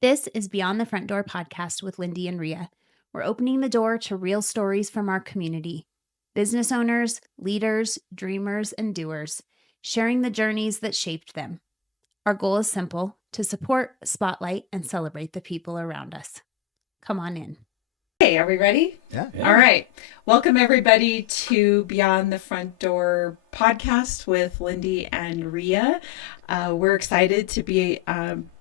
This is Beyond the Front Door podcast with Lindy and Rhea. We're opening the door to real stories from our community. Business owners, leaders, dreamers, and doers, sharing the journeys that shaped them. Our goal is simple: to support, spotlight, and celebrate the people around us. Come on in. Hey, are we ready? Yeah. All right. Welcome, everybody, to Beyond the Front Door podcast with Lindy and Rhea. We're excited to be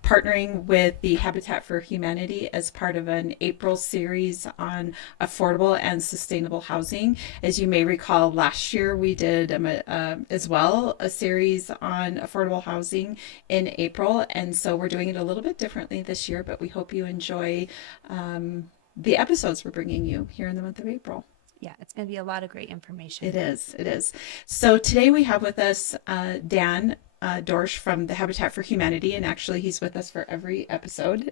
partnering with the Habitat for Humanity as part of an April series on affordable and sustainable housing. As you may recall, last year we did as well a series on affordable housing in April. And so we're doing it a little bit differently this year, but we hope you enjoy the episodes we're bringing you here in the month of April. Yeah, it's going to be a lot of great information. It is. So today we have with us Dan Dorsch from the Habitat for Humanity, and actually he's with us for every episode,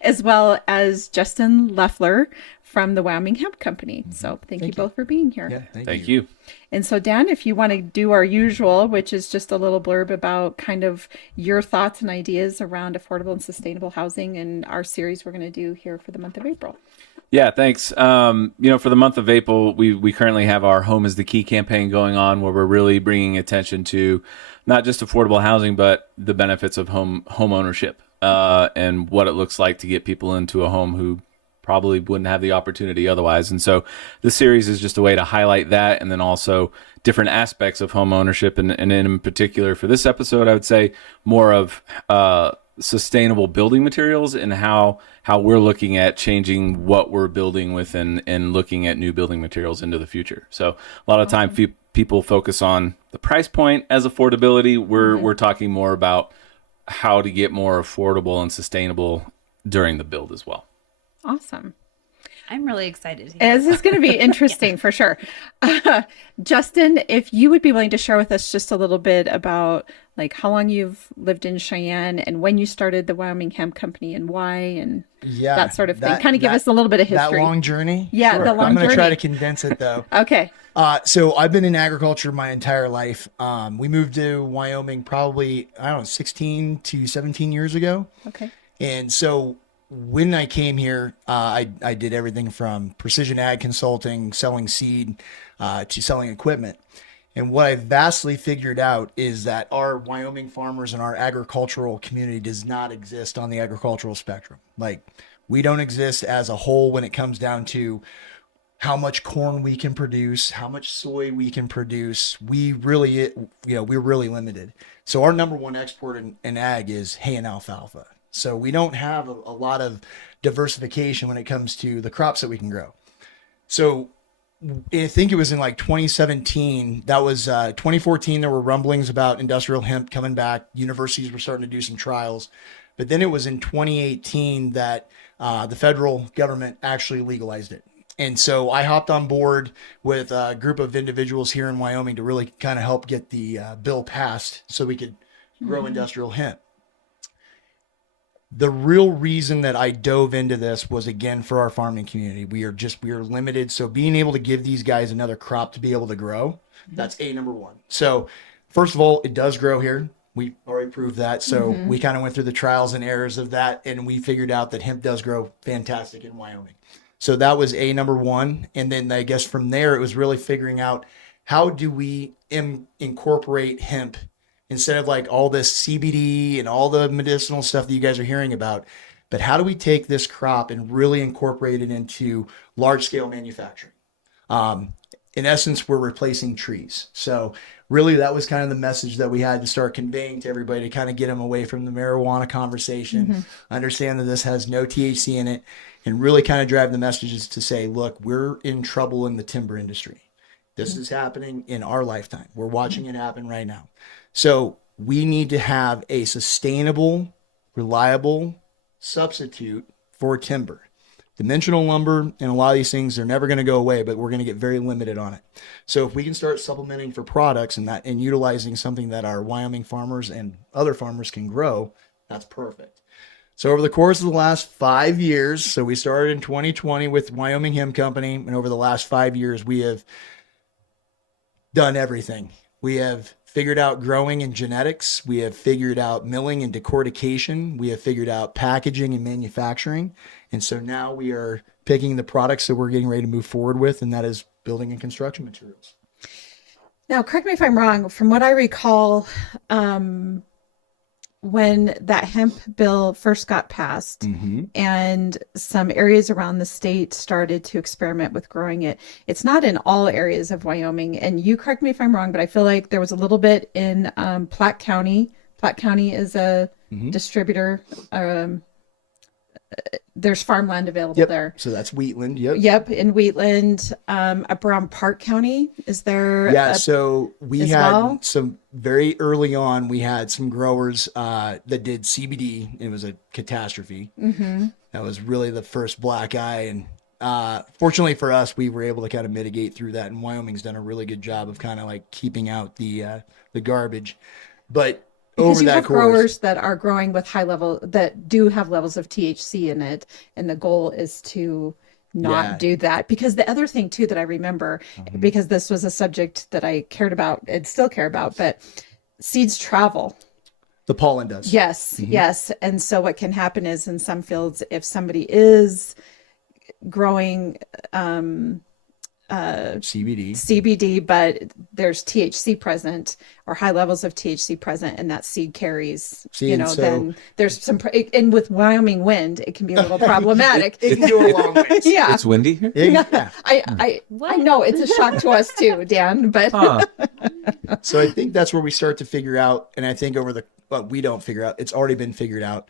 as well as Justin Loeffler from the Wyoming Hemp Company. So thank you both for being here. Yeah, Thank you. And so Dan, if you want to do our usual, which is just a little blurb about kind of your thoughts and ideas around affordable and sustainable housing and our series we're going to do here for the month of April. Yeah, thanks. For the month of April, we currently have our Home is the Key campaign going on, where we're really bringing attention to not just affordable housing, but the benefits of home ownership and what it looks like to get people into a home who probably wouldn't have the opportunity otherwise. And so this series is just a way to highlight that, and then also different aspects of home ownership. And in particular for this episode, I would say more of sustainable building materials and how we're looking at changing what we're building with and looking at new building materials into the future. So a lot of time people focus on the price point as affordability. We're talking more about how to get more affordable and sustainable during the build as well. Awesome. I'm really excited to hear This is going to be interesting for sure. Justin, if you would be willing to share with us just a little bit about like how long you've lived in Cheyenne and when you started the Wyoming Hemp Company and why and that sort of thing. Kind of give us a little bit of history. That long journey? Yeah, sure. the long journey. I'm going to try to condense it though. Okay. So I've been in agriculture my entire life. We moved to Wyoming probably, 16 to 17 years ago. Okay. And so when I came here, I did everything from precision ag consulting, selling seed, to selling equipment. And what I vastly figured out is that our Wyoming farmers and our agricultural community does not exist on the agricultural spectrum. Like, we don't exist as a whole when it comes down to how much corn we can produce, how much soy we can produce. We're really limited. So our number one export in ag is hay and alfalfa. So we don't have a lot of diversification when it comes to the crops that we can grow. So I think it was in like 2017, that was 2014, there were rumblings about industrial hemp coming back. Universities were starting to do some trials. But then it was in 2018 that the federal government actually legalized it. And so I hopped on board with a group of individuals here in Wyoming to really kind of help get the bill passed so we could grow industrial hemp. The real reason that I dove into this was, again, for our farming community. We are limited. So being able to give these guys another crop to be able to grow, that's number one. So first of all, it does grow here. We already proved that. So we kind of went through the trials and errors of that, and we figured out that hemp does grow fantastic in Wyoming. So that was number one. And then I guess from there, it was really figuring out how do we incorporate hemp instead of like all this CBD and all the medicinal stuff that you guys are hearing about. But how do we take this crop and really incorporate it into large scale manufacturing? In essence, we're replacing trees. So really that was kind of the message that we had to start conveying to everybody to kind of get them away from the marijuana conversation, understand that this has no THC in it, and really kind of drive the messages to say, look, we're in trouble in the timber industry. This is happening in our lifetime. We're watching it happen right now. So we need to have a sustainable, reliable substitute for timber. Dimensional lumber and a lot of these things, they're never going to go away, but we're going to get very limited on it. So if we can start supplementing for products and utilizing something that our Wyoming farmers and other farmers can grow, that's perfect. So over the course of the last 5 years, so we started in 2020 with Wyoming Hemp Company, and over the last 5 years, we have done everything. We have figured out growing and genetics. We have figured out milling and decortication. We have figured out packaging and manufacturing. And so now we are picking the products that we're getting ready to move forward with, and that is building and construction materials. Now, correct me if I'm wrong. From what I recall, when that hemp bill first got passed and some areas around the state started to experiment with growing it, it's not in all areas of Wyoming. And you correct me if I'm wrong, but I feel like there was a little bit in Platte County. Platte County is a distributor. There's farmland available there. So that's Wheatland. Yep, in Wheatland. Up around Park County, is there? Yeah, so we had well? some very early on, we had some growers that did CBD. It was a catastrophe. That was really the first black eye. And fortunately for us, we were able to kind of mitigate through that. And Wyoming's done a really good job of kind of like keeping out the garbage. But because over you that have course, growers that are growing with high level, that do have levels of THC in it, and the goal is to not do that. Because the other thing too that I remember, because this was a subject that I cared about and still care about, but seeds travel. the pollen does. Yes, yes. And so what can happen is in some fields, if somebody is growing CBD, but there's THC present or high levels of THC present, and that seed carries, then there's some, and with Wyoming wind, it can be a little problematic. It can go a long way. Yeah. It's windy here. Yeah. I know it's a shock to us too, Dan, but So I think that's where we start to figure out, and I think we don't figure out, it's already been figured out.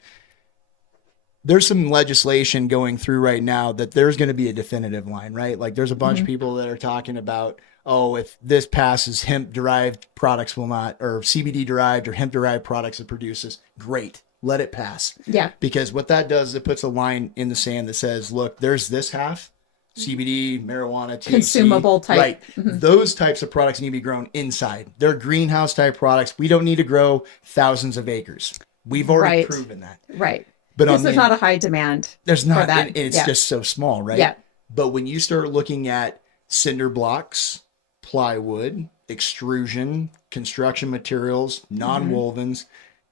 There's some legislation going through right now that there's going to be a definitive line, right? Like there's a bunch of people that are talking about, oh, if this passes, hemp derived products will not, or CBD derived or hemp derived products that produces, great, let it pass. Yeah. Because what that does is it puts a line in the sand that says, look, there's this half, CBD, marijuana, THC, consumable type. Right. Those types of products need to be grown inside. They're greenhouse type products. We don't need to grow thousands of acres. We've already proven that. Right. But because there's not a high demand. There's not, for that. and it's just so small, right? Yeah. But when you start looking at cinder blocks, plywood, extrusion, construction materials, non-wovens,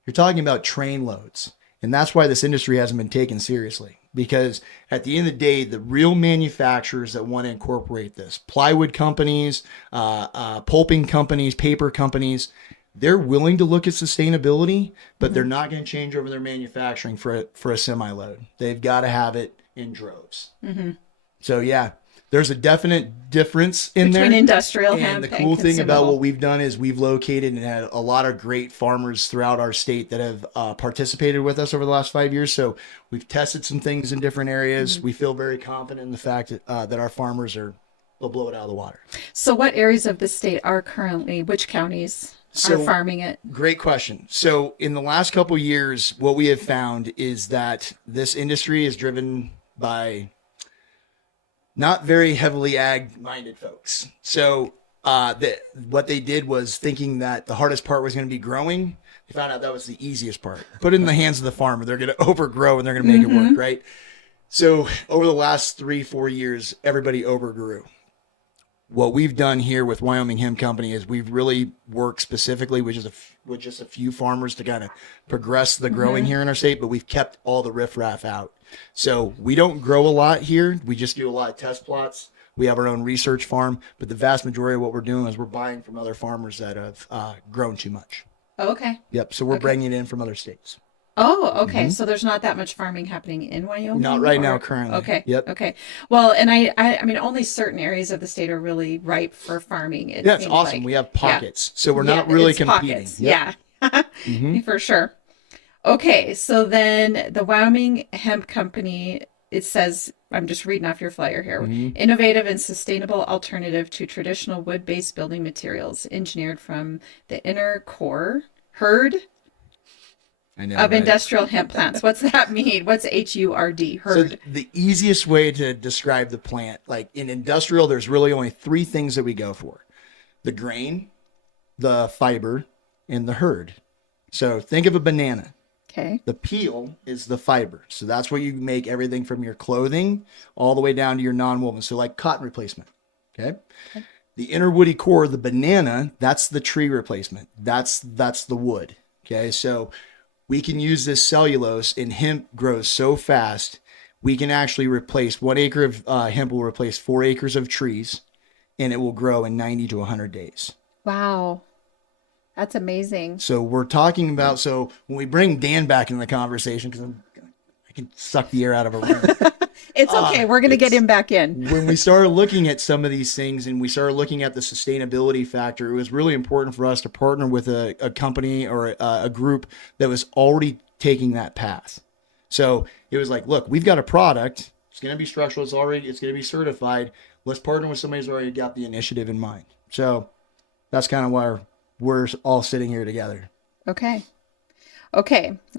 you're talking about train loads. And that's why this industry hasn't been taken seriously. Because at the end of the day, the real manufacturers that want to incorporate this, plywood companies, pulping companies, paper companies, they're willing to look at sustainability, but they're not going to change over their manufacturing for a semi-load. They've got to have it in droves. So yeah, there's a definite difference in between there. industrial hemp and the cool thing about consumable. what we've done is we've located and had a lot of great farmers throughout our state that have participated with us over the last 5 years. So we've tested some things in different areas. We feel very confident in the fact that our farmers will blow it out of the water. So what areas of the state are currently, which counties are farming it? Great question. So in the last couple of years, what we have found is that this industry is driven by not very heavily ag-minded folks. So what they did was thinking that the hardest part was going to be growing. They found out that was the easiest part. Put it in the hands of the farmer. They're going to overgrow and they're going to make it work, right? So over the last 3-4 years, everybody overgrew. What we've done here with Wyoming Hemp Company is we've really worked specifically with just a few farmers to kind of progress the growing here in our state, but we've kept all the riffraff out. So we don't grow a lot here. We just do a lot of test plots. We have our own research farm, but the vast majority of what we're doing is we're buying from other farmers that have grown too much. Okay. Yep. So we're bringing it in from other states. Oh, okay. So there's not that much farming happening in Wyoming? Not right now, currently. Okay. Yep. Okay. Well, and I mean, only certain areas of the state are really ripe for farming. Yeah, it's awesome. We have pockets. So we're not really it's competing. Pockets. Yep. Yeah. For sure. Okay. So then the Wyoming Hemp Company, it says, I'm just reading off your flyer here, innovative and sustainable alternative to traditional wood-based building materials, engineered from the inner core herd of industrial hemp plants. What's that mean? What's HURD? Herd. So the easiest way to describe the plant, like in industrial, there's really only 3 things that we go for: the grain, the fiber, and the herd. So think of a banana. Okay. The peel is the fiber. So that's where you make everything from your clothing all the way down to your non-woven. So like cotton replacement. Okay. The inner woody core, the banana, that's the tree replacement. That's the wood. Okay, so we can use this cellulose, and hemp grows so fast, we can actually replace 1 acre of hemp will replace 4 acres of trees, and it will grow in 90 to 100 days. Wow. That's amazing. So we're talking about, so when we bring Dan back in the conversation, because I can suck the air out of a room. It's okay. We're going to get him back in. When we started looking at some of these things and we started looking at the sustainability factor, it was really important for us to partner with a company or a group that was already taking that path. So it was like, look, we've got a product. It's going to be structural. It's going to be certified. Let's partner with somebody who's already got the initiative in mind. So that's kind of why we're all sitting here together. Okay.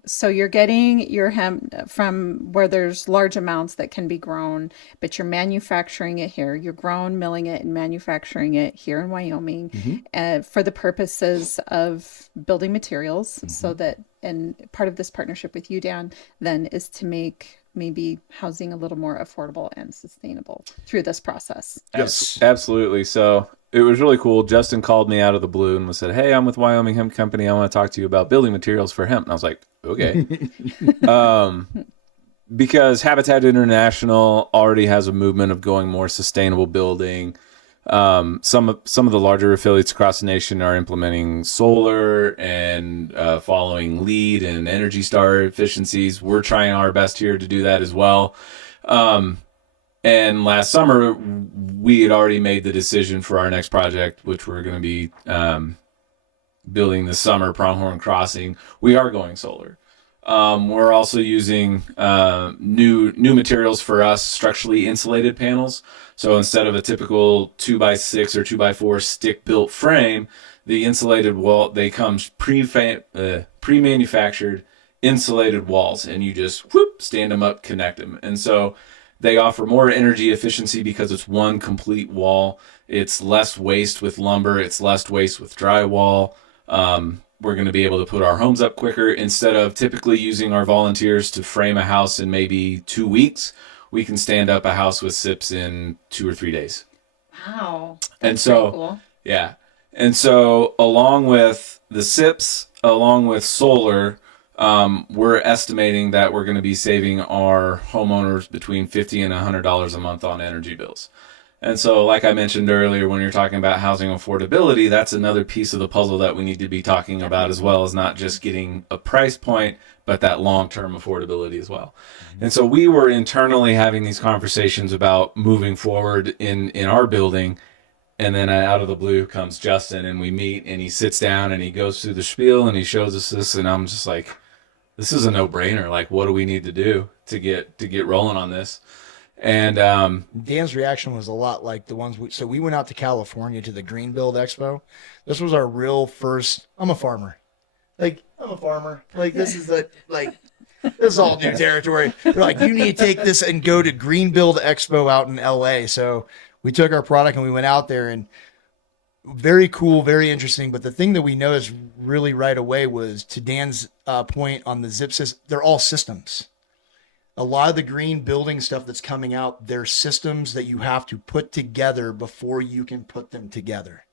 So you're getting your hemp from where there's large amounts that can be grown, but you're manufacturing it here. You're growing, milling it, and manufacturing it here in Wyoming for the purposes of building materials. So that, and part of this partnership with you, Dan, then is to make maybe housing a little more affordable and sustainable through this process. Yes, absolutely. So it was really cool. Justin called me out of the blue and said, "Hey, I'm with Wyoming Hemp Company. I want to talk to you about building materials for hemp." And I was like, okay. Because Habitat International already has a movement of going more sustainable building. Some of the larger affiliates across the nation are implementing solar and following LEED and Energy Star efficiencies. We're trying our best here to do that as well. And last summer, we had already made the decision for our next project, which we're going to be building this summer, Pronghorn Crossing. We are going solar. We're also using new materials for us, structurally insulated panels. So instead of a typical 2x6 or 2x4 stick-built frame, the insulated wall, they come pre-manufactured insulated walls, and you just stand them up, connect them. And so they offer more energy efficiency because it's one complete wall. It's less waste with lumber. It's less waste with drywall. We're going to be able to put our homes up quicker. Instead of typically using our volunteers to frame a house in maybe 2 weeks, we can stand up a house with SIPs in 2 or 3 days. Wow. And so, cool. Yeah. And so along with the SIPs, along with solar, we're estimating that we're going to be saving our homeowners between $50 and $100 a month on energy bills. And so, like I mentioned earlier, when you're talking about housing affordability, that's another piece of the puzzle that we need to be talking about, as well as not just getting a price point, but that long-term affordability as well. And so we were internally having these conversations about moving forward in our building. And then out of the blue comes Justin, and we meet, and he sits down and he goes through the spiel and he shows us this. And I'm just like, this is a no-brainer. Like, what do we need to do to get rolling on this? And Dan's reaction was a lot like the ones so we went out to California to the Green Build Expo. This was our real first. I'm a farmer. Like, this is all new territory. They're like, you need to take this and go to Green Build Expo out in LA. So we took our product and we went out there, and very cool, very interesting. But the thing that we noticed really right away was, to Dan's point on the zip system, they're all systems. A lot of the green building stuff that's coming out, they're systems that you have to put together before you can put them together.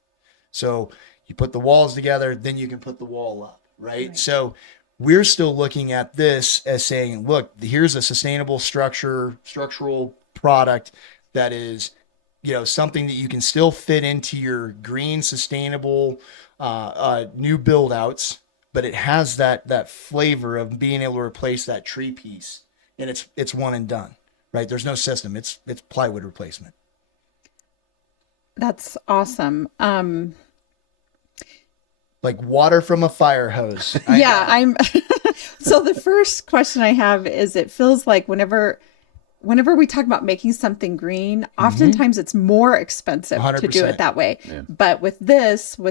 So you put the walls together, then you can put the wall up, right? So we're still looking at this as saying, look, here's a sustainable structural product that is, something that you can still fit into your green, sustainable, new build outs, but it has that flavor of being able to replace that tree piece. And it's one and done, right? There's no system. It's plywood replacement. That's awesome. Like water from a fire hose. So the first question I have is, it feels like whenever we talk about making something green, oftentimes it's more expensive 100%. To do it that way. Yeah. But with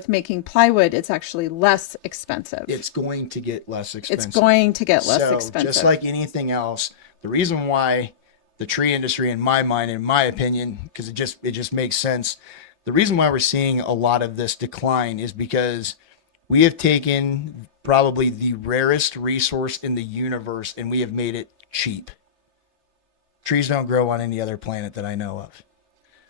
making plywood, it's actually less expensive. It's going to get less expensive. Expensive. Just like anything else, the reason why the tree industry, in my mind, in my opinion, because it just makes sense, the reason why we're seeing a lot of this decline is because we have taken probably the rarest resource in the universe and we have made it cheap. Trees don't grow on any other planet that I know of.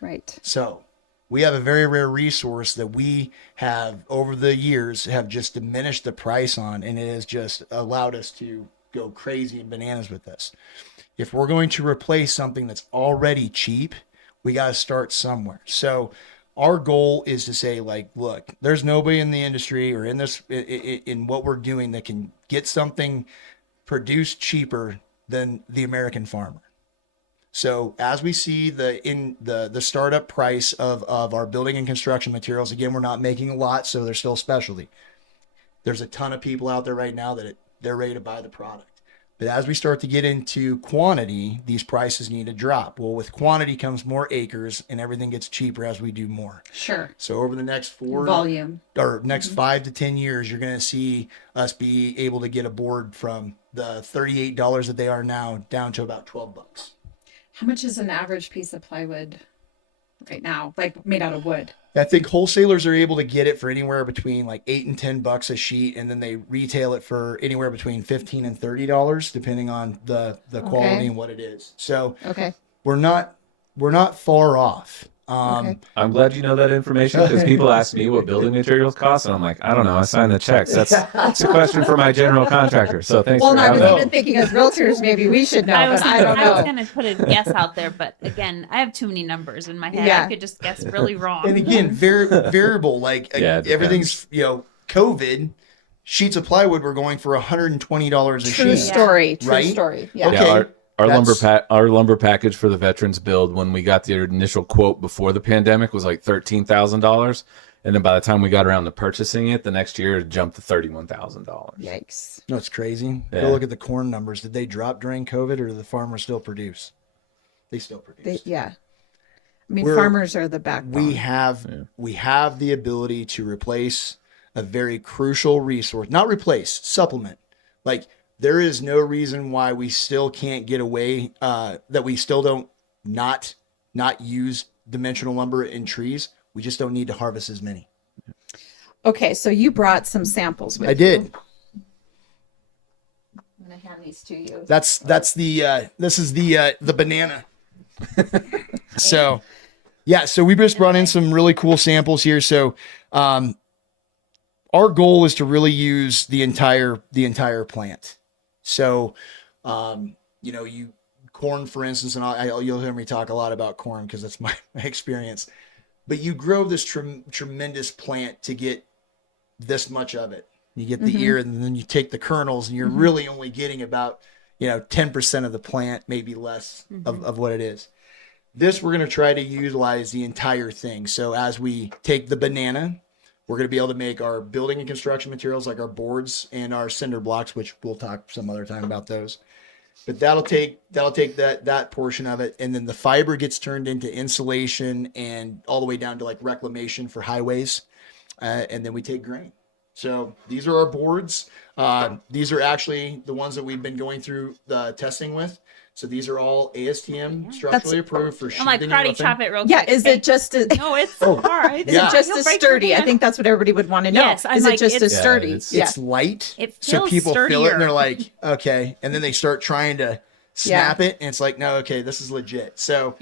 Right. So we have a very rare resource that we have over the years have just diminished the price on, and it has just allowed us to go crazy and bananas with this. If we're going to replace something that's already cheap, we got to start somewhere. So our goal is to say, like, look, there's nobody in the industry or in this in what we're doing that can get something produced cheaper than the American farmer. So as we see the startup price of our building and construction materials, again, we're not making a lot, so they're still a specialty. There's a ton of people out there right now that they're ready to buy the product. But as we start to get into quantity, these prices need to drop. Well, with quantity comes more acres, and everything gets cheaper as we do more. Sure. So over the next volume or next 5 to 10 years, you're going to see us be able to get a board from the $38 that they are now down to about $12. How much is an average piece of plywood right now, like made out of wood? I think wholesalers are able to get it for anywhere between like $8 and $10 a sheet, and then they retail it for anywhere between $15 and $30, depending on the quality and what it is. So we're not far off. I'm glad you know that information, because people ask me what building materials cost, and I'm like, I don't know. I sign the checks. That's a question for my general contractor. So thanks for having me. I was even thinking as realtors, maybe we should know, but I don't know. I was going to put a guess out there, but again, I have too many numbers in my head. Yeah. I could just guess really wrong. And again, variable. Like everything's COVID. Sheets of plywood were going for $120 a sheet. True story. Yeah. Okay. Our lumber package for the veterans build, when we got the initial quote before the pandemic, was like $13,000, and then by the time we got around to purchasing it, the next year it jumped to $31,000. Yikes! No, it's crazy. Yeah. Go look at the corn numbers. Did they drop during COVID, or do the farmers still produce? They still produce. I mean, farmers are the backbone. We have the ability to replace a very crucial resource. Not replace, supplement. Like, there is no reason why we still can't get away, that we still don't not use dimensional lumber in trees. We just don't need to harvest as many. Okay, so you brought some samples with you. I did. I'm going to hand these to you. That's this is the banana. So we just brought in some really cool samples here. So our goal is to really use the entire plant. So, corn, for instance, and you'll hear me talk a lot about corn because that's my experience. But you grow this tremendous plant to get this much of it. You get the ear, and then you take the kernels, and you're really only getting about 10% of the plant, maybe less of what it is. This, we're going to try to utilize the entire thing. So as we take the banana, we're going to be able to make our building and construction materials, like our boards and our cinder blocks, which we'll talk some other time about those. But that'll take that portion of it, and then the fiber gets turned into insulation and all the way down to like reclamation for highways, and then we take grain. So these are our boards. These are actually the ones that we've been going through the testing with. So these are all ASTM structurally approved for sheathing. I'm like, karate chop it real quick. Yeah, is it just No, it's hard. Is it just as sturdy? I think that's what everybody would want to know. Yes, is it just as sturdy? It's light. It so feels people feel it sturdier. and they're like, okay. And then they start trying to snap it, and it's like, no, okay, this is legit. So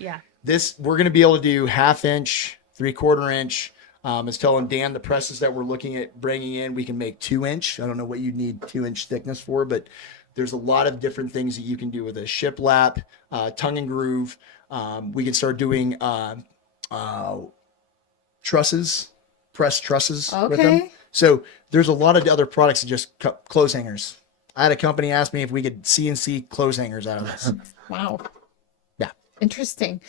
this, we're going to be able to do 1/2 inch, 3/4 inch. Is telling Dan the presses that we're looking at bringing in, we can make 2 inch. I don't know what you'd need 2 inch thickness for, but there's a lot of different things that you can do with a shiplap, tongue and groove. We can start doing trusses, press trusses with them. So there's a lot of other products than just clothes hangers. I had a company ask me if we could CNC clothes hangers out of this. Wow. Yeah. Interesting.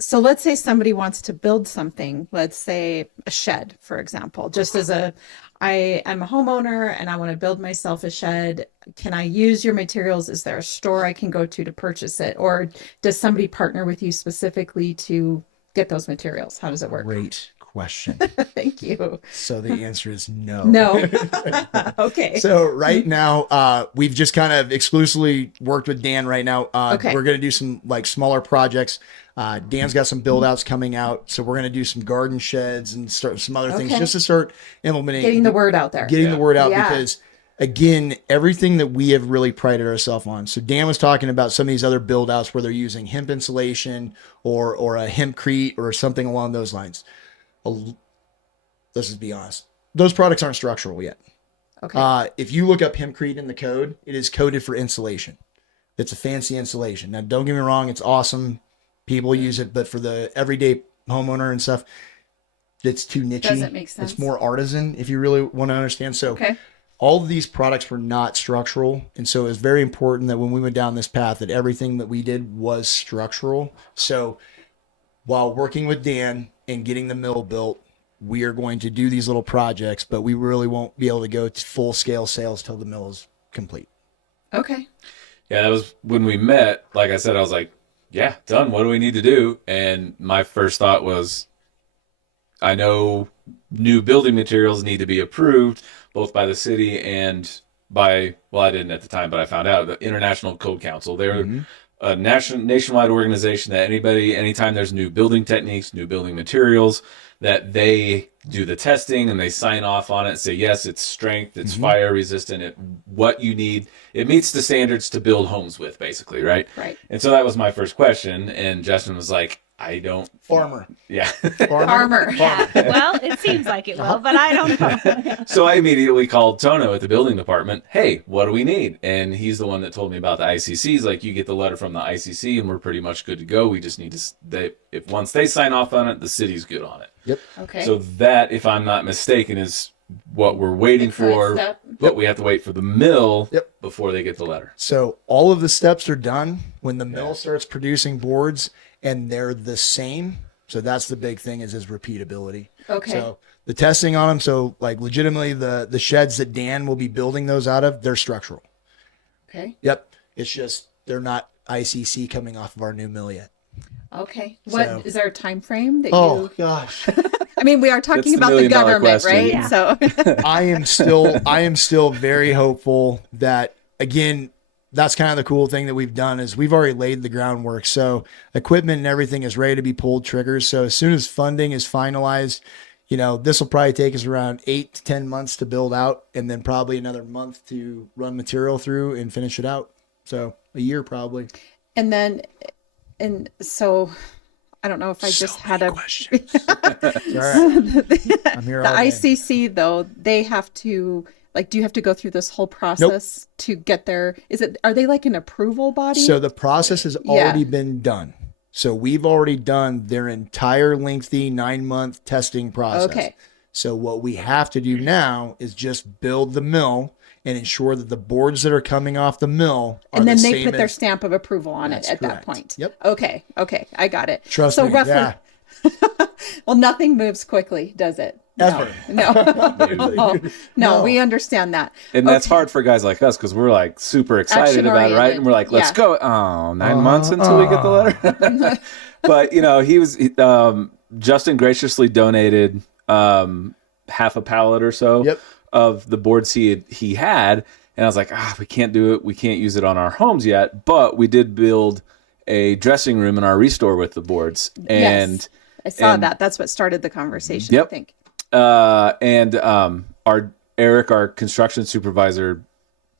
So let's say somebody wants to build something, let's say a shed, for example, just as I am a homeowner and I want to build myself a shed. Can I use your materials? Is there a store I can go to purchase it? Or does somebody partner with you specifically to get those materials? How does it work? Great question. Thank you. So the answer is no. No. Okay. So right now, we've just kind of exclusively worked with Dan right now. We're going to do some like smaller projects. Dan's got some build outs coming out. So we're going to do some garden sheds and start some other things just to start implementing. Getting the word out there. The word out because again, everything that we have really prided ourselves on. So Dan was talking about some of these other build outs where they're using hemp insulation or a hempcrete or something along those lines. Let's just be honest. Those products aren't structural yet. Okay. If you look up hempcrete in the code, it is coded for insulation. It's a fancy insulation. Now, don't get me wrong. It's awesome. People use it, but for the everyday homeowner and stuff, it's too niche. Doesn't make sense. It's more artisan if you really want to understand. So Okay. all of these products were not structural. And so it was very important that when we went down this path that everything that we did was structural. So while working with Dan and getting the mill built, we are going to do these little projects, but we really won't be able to go to full scale sales till the mill is complete. Okay. Yeah, that was when we met. Like I said, I was like, yeah, done. What do we need to do? And my first thought was, I know new building materials need to be approved both by the city and by, well, I didn't at the time, but I found out the International Code Council. They're a nationwide organization that anytime there's new building techniques, new building materials, that they do the testing and they sign off on it and say, yes, it's strength, it's fire resistant, what you need. It meets the standards to build homes with, basically, right? Right. And so that was my first question. And Justin was like, I don't. Farmer. Yeah. Farmer. Yeah. Well, it seems like it will, but I don't know. So I immediately called Tono at the building department. Hey, what do we need? And he's the one that told me about the ICC. He's like, you get the letter from the ICC and we're pretty much good to go. We just need to, if once they sign off on it, the city's good on it. Yep. Okay. So that, if I'm not mistaken, is what we're waiting The current for. step. But we have to wait for the mill Yep. before they get the letter. So all of the steps are done when the mill starts producing boards and they're the same. So that's the big thing is repeatability. Okay. So the testing on them. So like legitimately the sheds that Dan will be building those out of, they're structural. Okay. Yep. It's just, they're not ICC coming off of our new mill yet. Okay. So- Is there a time frame that Oh gosh. I mean, we are talking That's the about the million-dollar government, question. right? Yeah. So I am still very hopeful that, again, that's kind of the cool thing that we've done is we've already laid the groundwork. So equipment and everything is ready to be pulled triggers. So as soon as funding is finalized, this will probably take us around 8 to 10 months to build out and then probably another month to run material through and finish it out. So a year probably. and so I don't know if I just had a questions. All right. I'm here the all day. ICC though, they have to do you have to go through this whole process to get there? Are they like an approval body? So the process has already been done. So we've already done their entire lengthy 9-month testing process. Okay. So what we have to do now is just build the mill and ensure that the boards that are coming off the mill are and then the they same put their as- stamp of approval on it That's at that correct. point. Yep. Okay, I got it. Trust so me. roughly, Yeah. well, nothing moves quickly, does it? Ever. No, we understand that. And that's hard for guys like us because we're like super excited about it, right? And we're like, let's Yeah. go. Oh, 9 months until we get the letter. But, Justin graciously donated half a pallet or so Yep. of the boards he had. And I was like, we can't do it. We can't use it on our homes yet. But we did build a dressing room in our restore with the boards. And Yes, I saw that. That's what started the conversation, Yep. I think. Our Eric, our construction supervisor,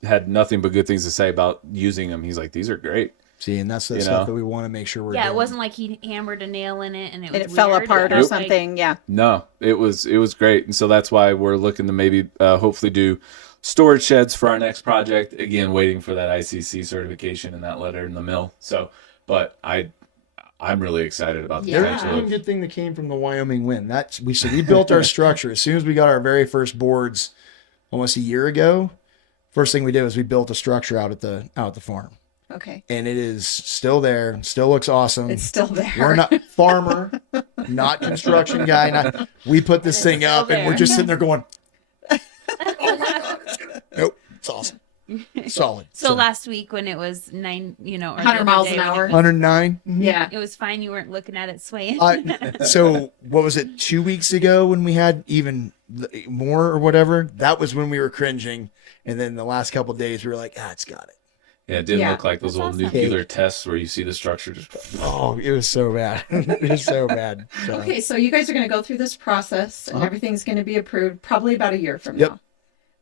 had nothing but good things to say about using them. He's like, these are great. See, and that's the You stuff know? that we want to make sure we're Yeah, it doing. wasn't like he hammered a nail in it and And it fell weird. apart It or was like- something. Yeah. No, it was great. And so that's why we're looking to maybe hopefully do storage sheds for our next project. Again, waiting for that ICC certification and that letter in the mill. So, but I'm really excited about the Yeah. There's potential. one good thing that came from the Wyoming win. We built our structure as soon as we got our very first boards almost a year ago. First thing we did was we built a structure out at the farm. Okay. And it is still there, still looks awesome. It's still there. We're not farmer, not construction guy. We put this thing still up and we're there. just sitting there going, oh my God, nope, it's awesome. Solid. So last week when it was 9, or 100 miles an hour. 109. Yeah. It was fine. You weren't looking at it swaying. So what was it, 2 weeks ago when we had even more or whatever? That was when we were cringing. And then the last couple of days we were like, it's got it. Yeah, it didn't Yeah. look like those That's old awesome. nuclear tests where you see the structure just. Oh, it was so bad. It was so bad. So, Okay, so you guys are going to go through this process and everything's going to be approved probably about a year from Yep. now.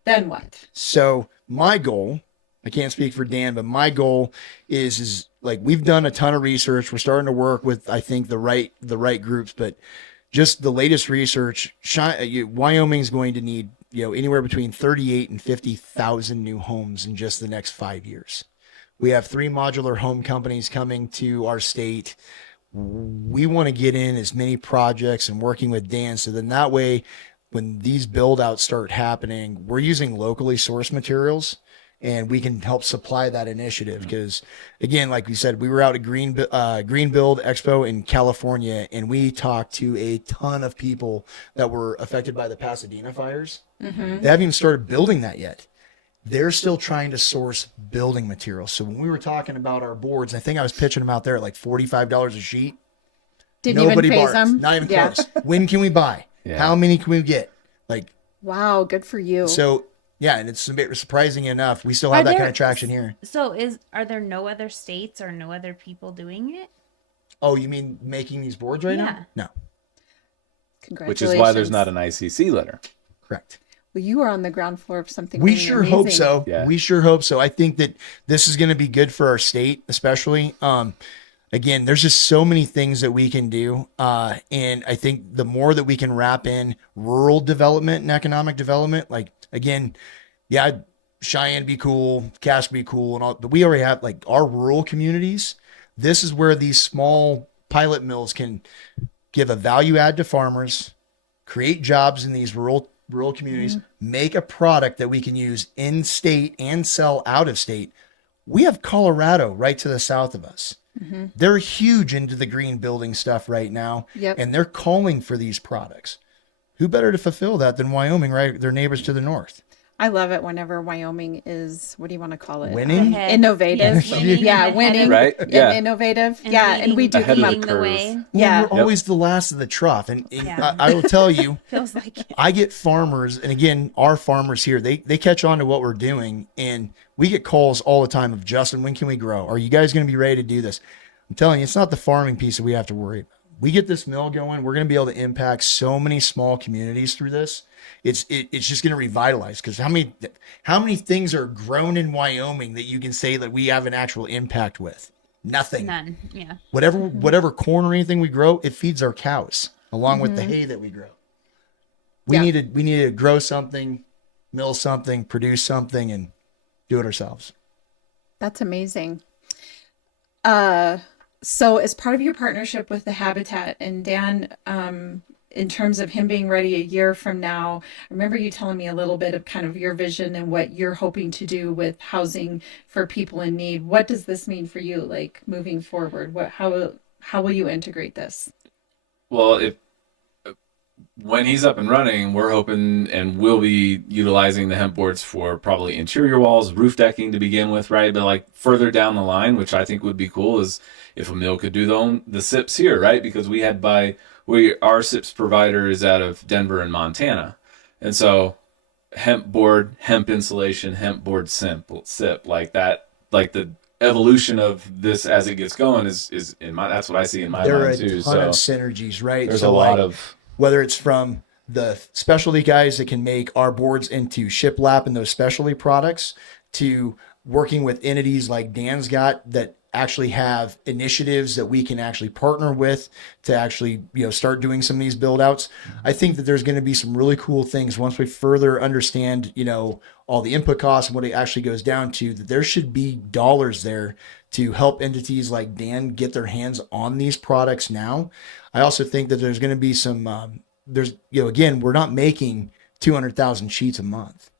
Then what? So my goal, I can't speak for Dan, but my goal is like, we've done a ton of research. We're starting to work with, I think, the right groups, but just the latest research, Wyoming's going to need, anywhere between 38 and 50,000 new homes in just the next 5 years. We have 3 modular home companies coming to our state. We want to get in as many projects and working with Dan, so then that way, when these build outs start happening, we're using locally sourced materials and we can help supply that initiative. Because again, like we said, we were out at Green Build Expo in California, and we talked to a ton of people that were affected by the Pasadena fires. Mm-hmm. They haven't even started building that yet. They're still trying to source building materials. So when we were talking about our boards, I think I was pitching them out there at like $45 a sheet. Didn't Nobody even phase barked. them. Not even close. When can we buy? Yeah. How many can we get? Like, wow, good for you. so yeah, and it's a bit surprising enough, we still have that kind of traction here. So are there no other states or no other people doing it? Oh, you mean making these boards right Yeah. now? No, Congratulations. Which is why there's not an ICC letter. correct. Well, you are on the ground floor of something. We really sure hope amazing. so. Yeah. We sure hope so. I think that this is going to be good for our state, especially. Again, there's just so many things that we can do. And I think the more that we can wrap in rural development and economic development, like, again, yeah, Cheyenne be cool, Cass be cool, and all, but we already have like our rural communities. This is where these small pilot mills can give a value add to farmers, create jobs in these rural communities, make a product that we can use in state and sell out of state. We have Colorado right to the south of us. Mm-hmm. They're huge into the green building stuff right now. Yep. And they're calling for these products. Who better to fulfill that than Wyoming, right? Their neighbors to the north. I love it whenever Wyoming is, what do you want to call it? Winning? Innovative. Yes, Winning. Right? Yeah. Innovative. And and we do Ahead come of up. the the way. curve. Yeah. We're always the last of the trough. And Yeah. I will tell you, Feels like it. I get farmers, and again, our farmers here, they catch on to what we're doing. And we get calls all the time of, Justin, when can we grow? Are you guys going to be ready to do this? I'm telling you, it's not the farming piece that we have to worry about. We get this mill going, we're going to be able to impact so many small communities through this. It's just going to revitalize, because how many things are grown in Wyoming that you can say that we have an actual impact with? Nothing. None. Yeah. Whatever corn or anything we grow, it feeds our cows along with the hay that we grow. We need to grow something, mill something, produce something, and do it ourselves. That's amazing. So as part of your partnership with the Habitat and Dan, in terms of him being ready a year from now, I remember you telling me a little bit of kind of your vision and what you're hoping to do with housing for people in need. What does this mean for you, like moving forward? How will you integrate this? Well, when he's up and running, we're hoping and we'll be utilizing the hemp boards for probably interior walls, roof decking to begin with, right? But like further down the line, which I think would be cool, is if a mill could do the SIPs here, right? Because our SIPs provider is out of Denver and Montana. And so hemp board, hemp insulation, hemp board SIP, like that, like the evolution of this as it gets going is in my, that's what I see in my mind too. There are a ton of synergies, right? There's a lot of, whether it's from the specialty guys that can make our boards into shiplap and those specialty products, to working with entities like Dan's got that actually have initiatives that we can actually partner with to actually, start doing some of these build outs. I think that there's going to be some really cool things once we further understand, all the input costs and what it actually goes down to, that there should be dollars there to help entities like Dan get their hands on these products now. I also think that there's going to be some, again, we're not making 200,000 sheets a month.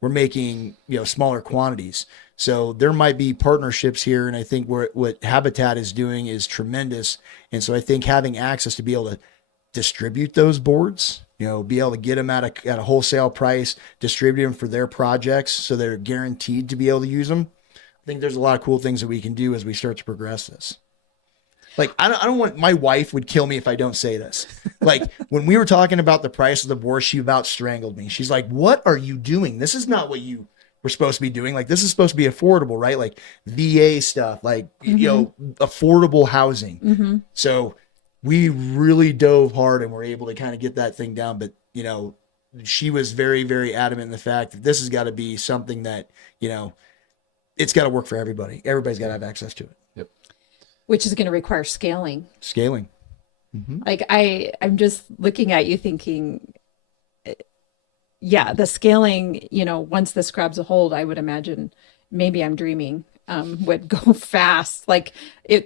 We're making, smaller quantities. So there might be partnerships here. And I think what Habitat is doing is tremendous. And so I think having access to be able to distribute those boards, be able to get them at a wholesale price, distribute them for their projects so they're guaranteed to be able to use them. I think there's a lot of cool things that we can do as we start to progress this. Like, I don't want, my wife would kill me if I don't say this. Like, when we were talking about the price of the board, she about strangled me. She's like, what are you doing? This is not what you were supposed to be doing. Like, this is supposed to be affordable, right? Like VA stuff, like, affordable housing. Mm-hmm. So we really dove hard and were able to kind of get that thing down. But, she was very, very adamant in the fact that this has got to be something that, it's got to work for everybody. Everybody's got to have access to it. Yep. Which is going to require scaling. Scaling. Like I'm just looking at you thinking, yeah, the scaling, once this grabs a hold, I would imagine, maybe I'm dreaming, would go fast. Like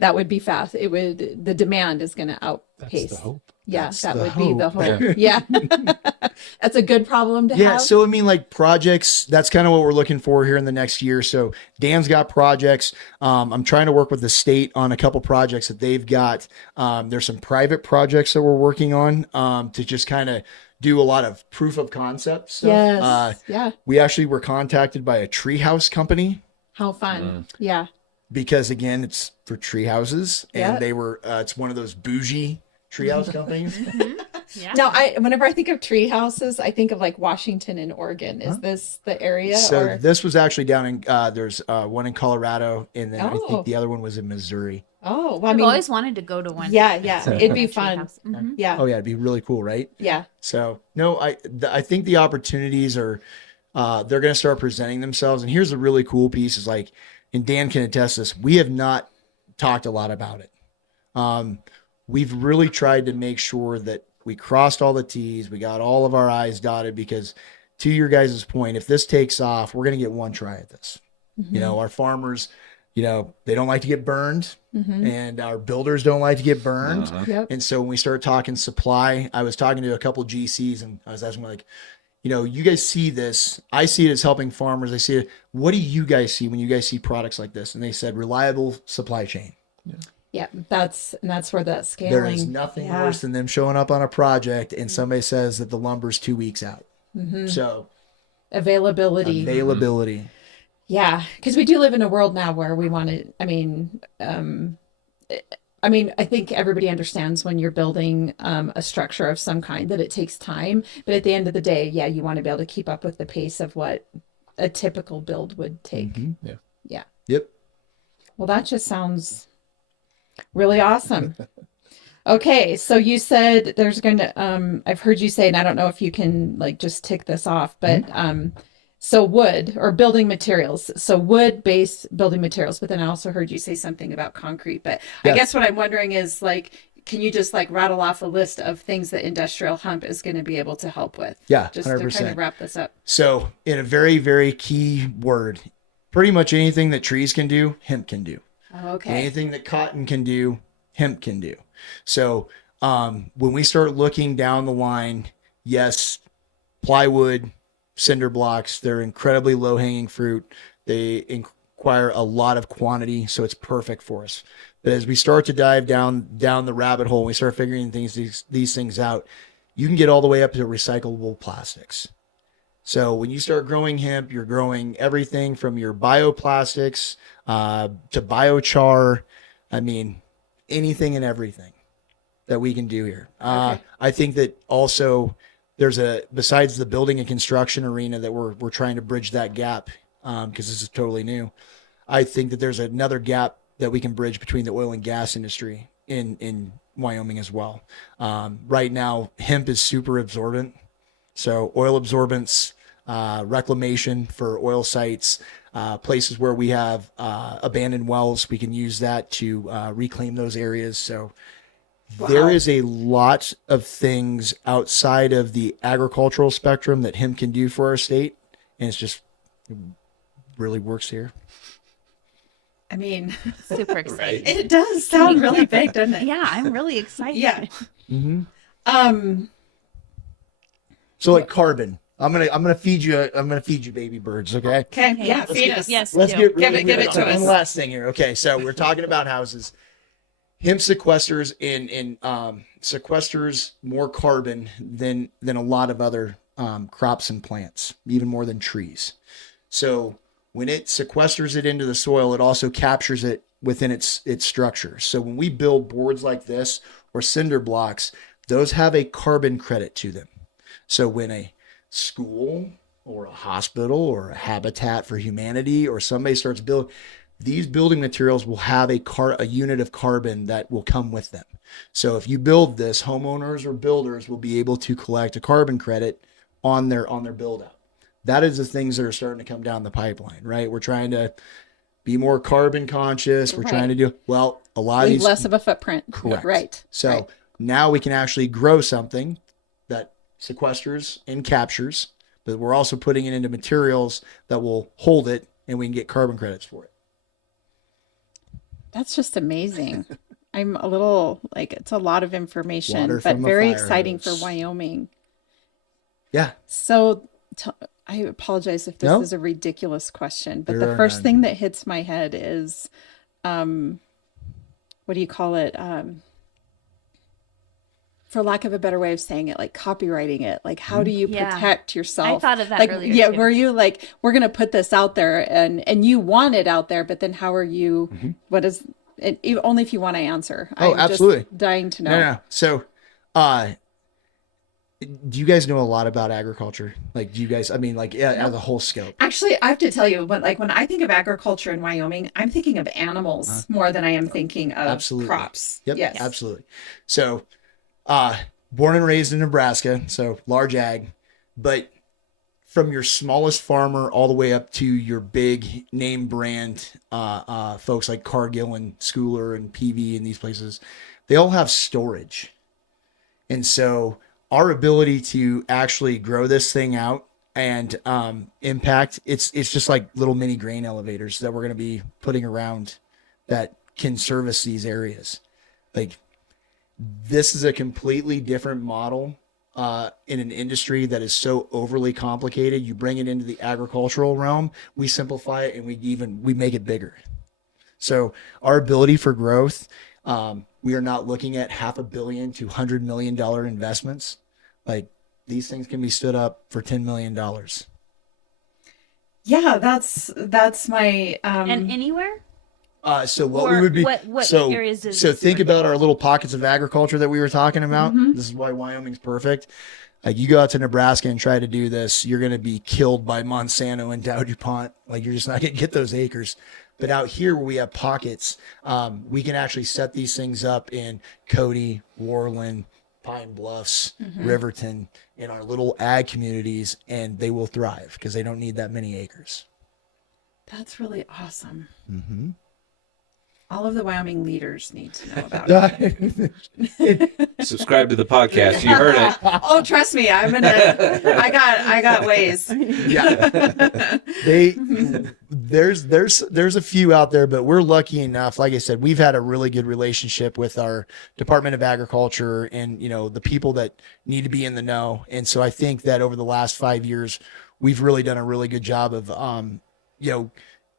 that would be fast. The demand is going to outpace. That's the hope. Yeah, That's that the would be the hope. hope. Yeah. That's a good problem to have. Yeah. So, I mean, like projects, that's kind of what we're looking for here in the next year. So Dan's got projects. I'm trying to work with the state on a couple projects that they've got. There's some private projects that we're working on to just kind of do a lot of proof of concept stuff. Yes. Yeah. We actually were contacted by a treehouse company How fun. Yeah. because, again, it's for tree houses, and Yeah. they were, it's one of those bougie treehouse companies. Yeah. Now, whenever I think of tree houses, I think of like Washington and Oregon. Is this the area? So this was actually down in, there's one in Colorado, and then I Oh. think the other one was in Missouri. Oh, well, I I've mean, always wanted to go to one. yeah, it'd be Tree fun. house. Mhm. Yeah, Oh yeah, it'd be really cool, right? yeah. So no, I think the opportunities are, they're going to start presenting themselves. And here's the really cool piece is like, and Dan can attest this, we have not talked a lot about it. We've really tried to make sure that we crossed all the T's, we got all of our I's dotted, because to your guys' point, if this takes off, we're going to get one try at this. Our farmers, they don't like to get burned, and our builders don't like to get burned. Yep. And so when we start talking supply, I was talking to a couple of GCs, and I was asking like, you guys see this, I see it as helping farmers. I see it. What do you guys see when you guys see products like this? And they said, reliable supply chain. Yeah, that's where that scaling. There is nothing worse than them showing up on a project and somebody says that the lumber's 2 weeks out. So Availability. Yeah, because we do live in a world now where we want to. I think everybody understands when you're building a structure of some kind that it takes time. But at the end of the day, yeah, you want to be able to keep up with the pace of what a typical build would take. Yeah. Yeah. Yep. Well, that just sounds really awesome. Okay, so you said there's going to, I've heard you say, and I don't know if you can like just tick this off, but so wood or building materials. So wood-based building materials, but then I also heard you say something about concrete. But I guess what I'm wondering is like, can you just like rattle off a list of things that industrial hemp is going to be able to help with? Yeah, Just 100%. to kind of wrap this up. So in a very, very key word, pretty much anything that trees can do, hemp can do. Okay. Anything that cotton can do, hemp can do. So when we start looking down the line, yes, plywood, cinder blocks, they're incredibly low hanging fruit. They require a lot of quantity, so it's perfect for us. But as we start to dive down the rabbit hole, we start figuring these things out, you can get all the way up to recyclable plastics. So when you start growing hemp, you're growing everything from your bioplastics to biochar. I mean, anything and everything that we can do here. Okay. I think that also there's besides the building and construction arena that we're trying to bridge that gap because this is totally new. I think that there's another gap that we can bridge between the oil and gas industry in Wyoming as well. Right now, hemp is super absorbent. So oil absorbance, reclamation for oil sites, places where we have abandoned wells, we can use that to reclaim those areas. So there is a lot of things outside of the agricultural spectrum that hemp can do for our state. And it really works here. I mean, Super excited. it does sound really big, doesn't it? Yeah, I'm really excited. Yeah. So like carbon, I'm gonna feed you baby birds. Okay. Okay. Yeah. Feed us. Yes. Let's do. get really Give it to us. One last thing here. Okay, so we're talking about houses. Hemp sequesters sequesters more carbon than a lot of other crops and plants, even more than trees. So when it sequesters it into the soil, it also captures it within its structure. So when we build boards like this or cinder blocks, those have a carbon credit to them. So when a school or a hospital or a Habitat for Humanity or somebody starts building, these building materials will have a unit of carbon that will come with them. So if you build this, homeowners or builders will be able to collect a carbon credit on their build up. That is the things that are starting to come down the pipeline, right? We're trying to be more carbon conscious. We're trying to do, well, a lot of Leave these, less of a footprint. correct. Right. So now we can actually grow something that sequesters and captures, but we're also putting it into materials that will hold it, and we can get carbon credits for it. That's just amazing. I'm a little like, it's a lot of information, Water but from a very fire exciting for hose. Wyoming. Yeah. So I apologize if this No. is a ridiculous question, but There the are first none. thing that hits my head is, what do you call it? For lack of a better way of saying it, like copywriting it. Like, how do you Yeah. protect yourself? I thought of that like, earlier, yeah, too. were you like, we're going to put this out there and you want it out there, but then how are you, what is it? Only if you want to answer. Oh, I'm absolutely. just dying to know. No. So, do you guys know a lot about agriculture? Like, do you guys, I mean, like, as a whole scope? Actually, I have to tell you, but like when I think of agriculture in Wyoming, I'm thinking of animals more than I am thinking of Absolutely. crops. Yep. Yes. Absolutely. So, born and raised in Nebraska, so large ag, but from your smallest farmer all the way up to your big name brand folks like Cargill and Schooler and PV and these places, they all have storage. And so our ability to actually grow this thing out and impact, it's just like little mini grain elevators that we're going to be putting around that can service these areas. Like, this is a completely different model in an industry that is so overly complicated. You bring it into the agricultural realm, we simplify it, and we make it bigger. So our ability for growth, we are not looking at $500 million to $100 million investments. Like, these things can be stood up for $10 million. Yeah, that's my And anywhere? So what Or we would be, what so, areas does so this think work about our little pockets of agriculture that we were talking about. This is why Wyoming's perfect. Like, you go out to Nebraska and try to do this, you're going to be killed by Monsanto and Dow DuPont. Like, you're just not going to get those acres. But out here where we have pockets, we can actually set these things up in Cody, Worland, Pine Bluffs, Riverton, in our little ag communities, and they will thrive because they don't need that many acres. That's really awesome. All of the Wyoming leaders need to know about it. Subscribe to the podcast. You heard it. Oh, trust me, I got ways. Yeah. There's a few out there, but we're lucky enough. Like I said, we've had a really good relationship with our Department of Agriculture and, the people that need to be in the know. And so I think that over the last 5 years, we've really done a really good job of,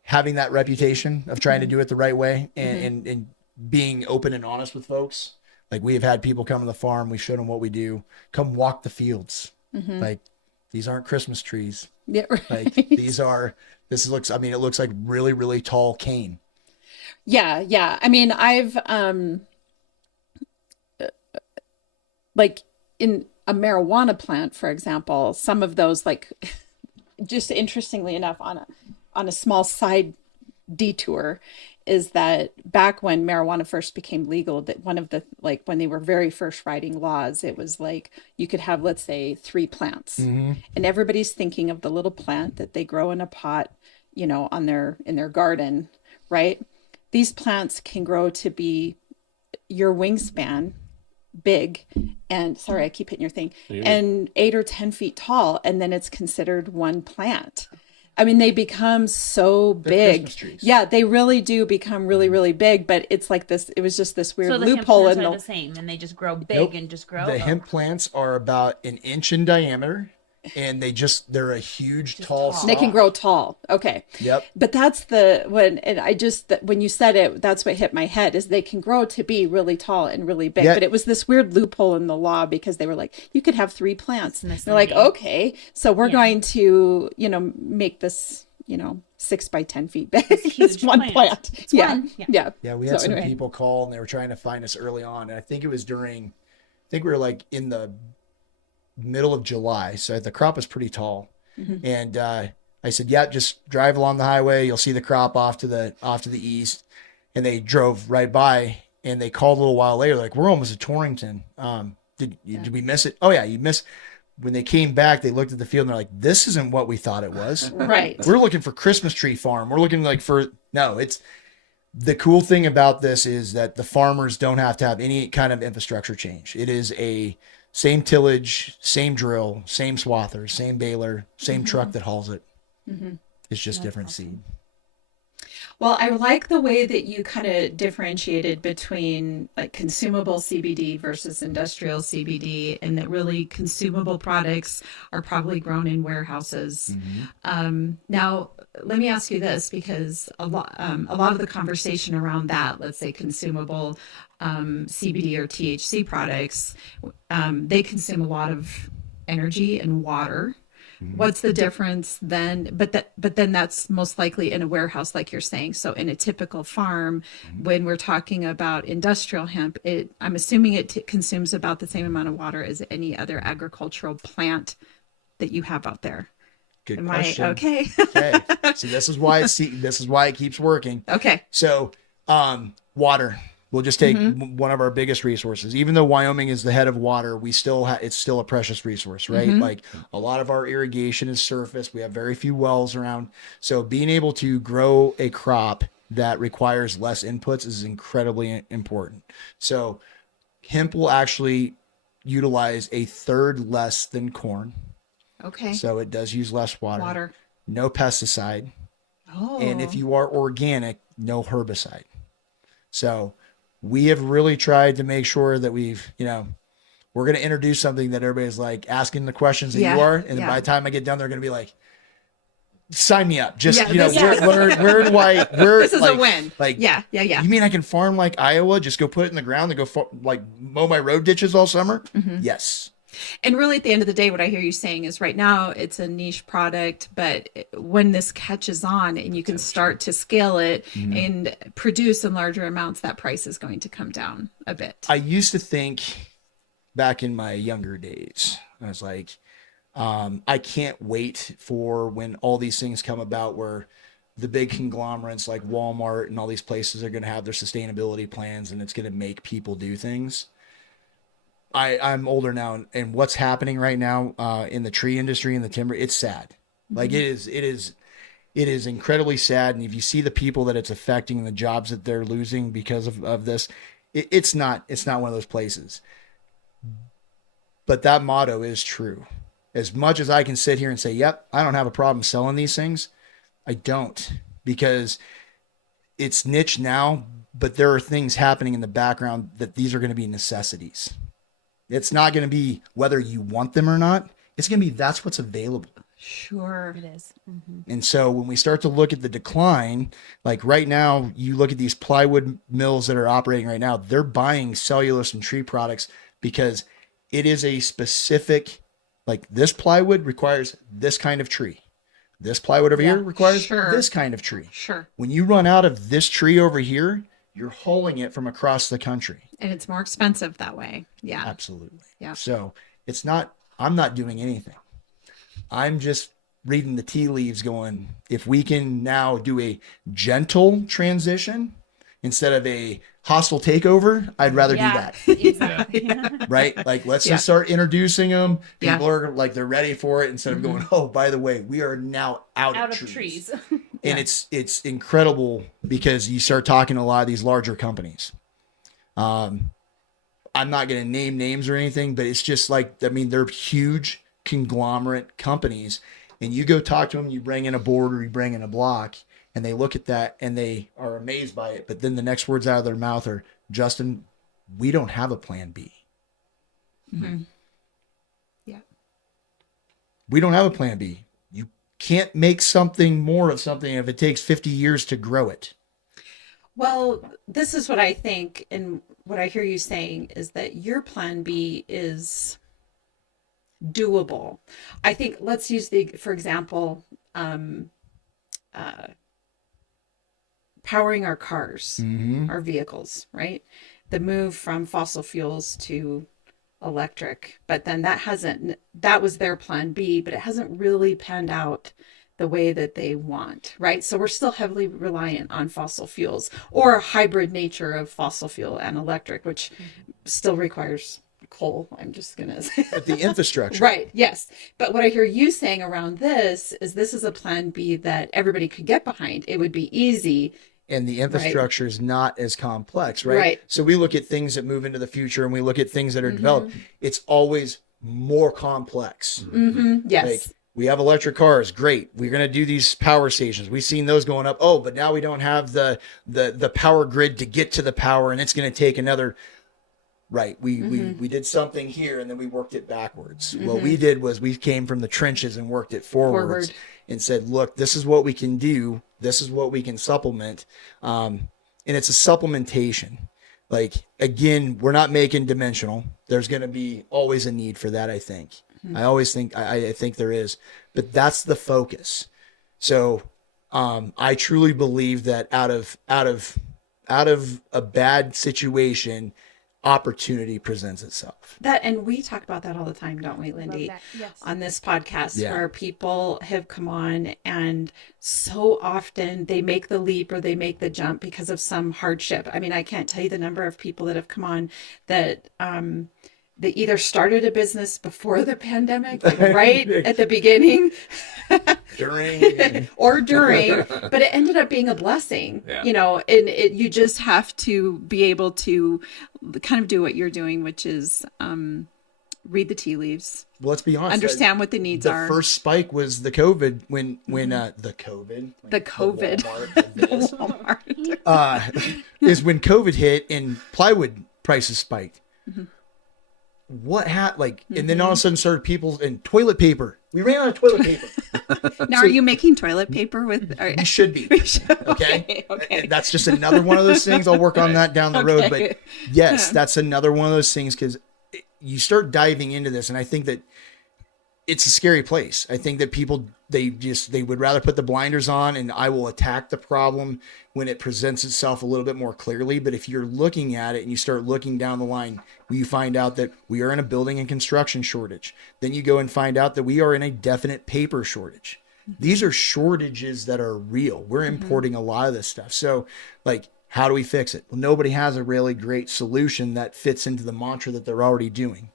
having that reputation of trying to do it the right way and being open and honest with folks. Like, we have had people come to the farm. We showed them what we do. Come walk the fields. Like, these aren't Christmas trees. Yeah, right. Like, it looks like really, really tall cane. Yeah. I mean, I've like in a marijuana plant, for example, some of those, like, just interestingly enough, on a small side detour, is that back when marijuana first became legal, that one of the, like, when they were very first writing laws, it was like you could have, let's say, 3 plants, and everybody's thinking of the little plant that they grow in a pot, in their garden, right? These plants can grow to be your wingspan big, and sorry, I keep hitting your thing, and 8 or 10 feet tall, and then it's considered one plant. I mean, they become so big. Yeah, they really do become really, really big. But it's like this. It was just this weird loophole hemp plants are the same, and they just grow big and just grow. The hemp plants are about an inch in diameter, and they're a huge, tall stalk. They can grow tall. Okay. Yep. But that's when you said it, that's what hit my head, is they can grow to be really tall and really big. Yeah. But it was this weird loophole in the law because they were like, you could have 3 plants. And they're like, okay, so we're going to, make this, 6 by 10 feet big. It's one plant. It's Yeah. one. Yeah. Yeah, we had some people call, and they were trying to find us early on. And I think we were like in the middle of July. So the crop was pretty tall. And I said, yeah, just drive along the highway. You'll see the crop off to the east. And they drove right by, and they called a little while later, like, we're almost at Torrington. Did we miss it? Oh yeah, you missed. when they came back, they looked at the field and they're like, this isn't what we thought it was. Right. We're looking for Christmas tree farm. We're looking like for, no, it's, the cool thing about this is that the farmers don't have to have any kind of infrastructure change. It is a same tillage, same drill, same swather, same baler, same truck that hauls it. It's just different seed. Well, I like the way that you kind of differentiated between like consumable CBD versus industrial CBD, and that really consumable products are probably grown in warehouses. Now, let me ask you this, because a lot of the conversation around that, let's say consumable CBD or THC products, they consume a lot of energy and water. What's the difference then? But then that's most likely in a warehouse, like you're saying. So in a typical farm, when we're talking about industrial hemp, I'm assuming it consumes about the same amount of water as any other agricultural plant that you have out there. Good question. Okay. Okay. See, this is why it keeps working. Okay. So, water. We'll just take one of our biggest resources. Even though Wyoming is the head of water, we still it's still a precious resource, right? Like a lot of our irrigation is surface. We have very few wells around. So being able to grow a crop that requires less inputs is incredibly important. So hemp will actually utilize a third less than corn. Okay. So it does use less water. No pesticide. Oh. And if you are organic, no herbicide. So we have really tried to make sure that we're going to introduce something that everybody's like asking the questions that you are. And then by the time I get done, they're going to be like, sign me up. Just, where do I, this is like, a win. Like, yeah. You mean I can farm like Iowa, just go put it in the ground and go mow my road ditches all summer? Yes. And really, at the end of the day, what I hear you saying is right now it's a niche product, but when this catches on and you can start to scale it and produce in larger amounts, that price is going to come down a bit. I used to think back in my younger days, I was like, I can't wait for when all these things come about where the big conglomerates like Walmart and all these places are going to have their sustainability plans and it's going to make people do things. I'm older now, and what's happening right now in the tree industry and the timber, it's sad. Like it is incredibly sad. And if you see the people that it's affecting and the jobs that they're losing because of this, it's not one of those places. But that motto is true. As much as I can sit here and say, yep, I don't have a problem selling these things, I don't, because it's niche now, but there are things happening in the background that these are going to be necessities. It's not going to be whether you want them or not. It's going to be that's what's available. Sure. It is. And so when we start to look at the decline, like right now, you look at these plywood mills that are operating right now, they're buying cellulose and tree products because it is a specific, like this plywood requires this kind of tree. This plywood over here requires this kind of tree. Sure. When you run out of this tree over here, you're hauling it from across the country. And it's more expensive that way. Yeah. Absolutely. Yeah. So I'm not doing anything. I'm just reading the tea leaves going, if we can now do a gentle transition instead of a hostile takeover, I'd rather do that. Exactly. Right? Like, let's just start introducing them. People are like, they're ready for it instead of going, oh, by the way, we are now out of trees. And it's incredible because you start talking to a lot of these larger companies. I'm not going to name names or anything, but it's just like, I mean, they're huge conglomerate companies, and you go talk to them, you bring in a board or you bring in a block, and they look at that and they are amazed by it. But then the next words out of their mouth are, Justin, we don't have a plan B. Yeah. We don't have a plan B. You can't make something more of something if it takes 50 years to grow it. Well, this is what I think, and what I hear you saying is that your plan B is doable. I think, let's use for example, powering our cars, our vehicles, right? The move from fossil fuels to electric, but then that was their plan B, but it hasn't really panned out the way that they want, right? So we're still heavily reliant on fossil fuels, or a hybrid nature of fossil fuel and electric, which still requires coal. I'm just going to say. But the infrastructure. Right. Yes. But what I hear you saying around this is a plan B that everybody could get behind. It would be easy. And the infrastructure is not as complex, right? Right. So we look at things that move into the future and we look at things that are developed. It's always more complex. Yes. Like, we have electric cars. Great. We're going to do these power stations. We've seen those going up. Oh, but now we don't have the power grid to get to the power, and it's going to take another. Right. We did something here, and then we worked it backwards. What we did was we came from the trenches and worked it forwards and said, look, this is what we can do. This is what we can supplement. And it's a supplementation. Like, again, we're not making dimensional. There's going to be always a need for that, I think. I think there is, but that's the focus. So, I truly believe that out of a bad situation, opportunity presents itself. That, and we talk about that all the time, don't we, Lindy? Yes. On this podcast, where people have come on and so often they make the leap or they make the jump because of some hardship. I mean, I can't tell you the number of people that have come on that, they either started a business before the pandemic, like right at the beginning, during, but it ended up being a blessing, you know, and you just have to be able to kind of do what you're doing, which is read the tea leaves. Well, let's be honest. Understand what the needs are. The first spike was the COVID when the COVID. Is when COVID hit and plywood prices spiked. What happened? And then all of a sudden started people and toilet paper. We ran out of toilet paper. Now, are you making toilet paper with? We should be. Okay. And that's just another one of those things. I'll work on that down the road. But yes, that's another one of those things, because you start diving into this, and I think that it's a scary place. I think that people, they would rather put the blinders on, and I will attack the problem when it presents itself a little bit more clearly. But if you're looking at it and you start looking down the line, you find out that we are in a building and construction shortage. Then you go and find out that we are in a definite paper shortage. These are shortages that are real. We're importing a lot of this stuff. So, how do we fix it? Well, nobody has a really great solution that fits into the mantra that they're already doing.